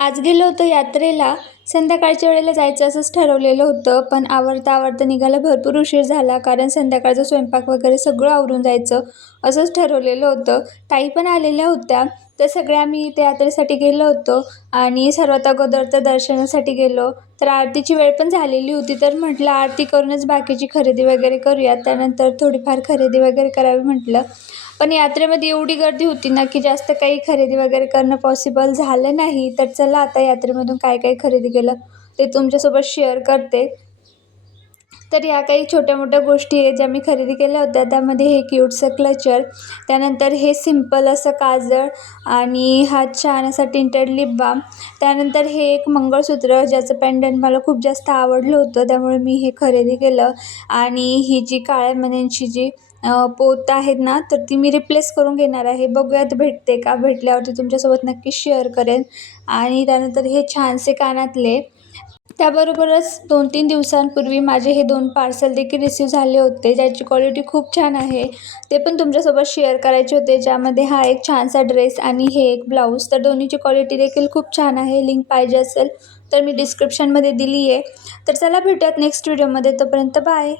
आज गेलो होतो यात्रेला. संध्याकाळच्या वेळेला जायचं असंच ठरवलेलं होतं, पण आवरता निघायला भरपूर उशीर झाला. कारण संध्याकाळचा स्वयंपाक वगैरे सगळं आवरून जायचं असंच ठरवलेलं होतं. ताई पण आलेल्या होत्या, तर सगळे आम्ही त्या यात्रेसाठी गेलो होतो. आणि सर्वात अगोदर तर दर्शनासाठी गेलो. तर आरतीची वेळ पण झालेली होती, तर म्हटलं आरती करूनच बाकीची खरेदी वगैरे करूया. त्यानंतर थोडीफार खरेदी वगैरे करावी म्हटलं. पण यात्रेमध्ये एवढी गर्दी होती ना, की जास्त काही खरेदी वगैरे करणं पॉसिबल झालं नाही. तर चला आता यात्रेमधून काय काय खरेदी केलं ते तुमच्यासोबत शेअर करते. तर या काही छोट्या-मोठ्या गोष्टी आहेत ज्या मी खरेदी केल्या होत्या. त्यामध्ये हे क्यूटचं क्लचर, त्यानंतर हे सिंपल असं काजळ आणि हा छान असा टिंटेड लिप बाम. त्यानंतर हे एक मंगळसूत्र ज्याचं पेंडंट मला खूप जास्त आवडलं होतं, त्यामुळे मी हे खरेदी केलं. आणि ही जी काळ्या मण्यांची जी पोत आहेत ना, तर ती मी रिप्लेस करून घेणार आहे. बघूयात भेटते का? भेटल्यावरती तुमच्यासोबत नक्की शेअर करेन. आणि त्यानंतर हे छानसे कानातले. त्याबरोबरच 2-3 दिवसांपूर्वी माझे हे 2 पार्सल देखील रिसीव्ह झाले होते, ज्याची क्वालिटी खूप छान आहे. ते पण तुमच्यासोबत शेअर करायचे होते, ज्यामध्ये हा एक छानसा ड्रेस आणि हे एक ब्लाऊज. तर दोन्हीची क्वालिटी देखील खूप छान आहे. लिंक पाहिजे असेल तर मी डिस्क्रिप्शनमध्ये दिली आहे. तर चला भेटूयात नेक्स्ट व्हिडिओमध्ये. तोपर्यंत बाय.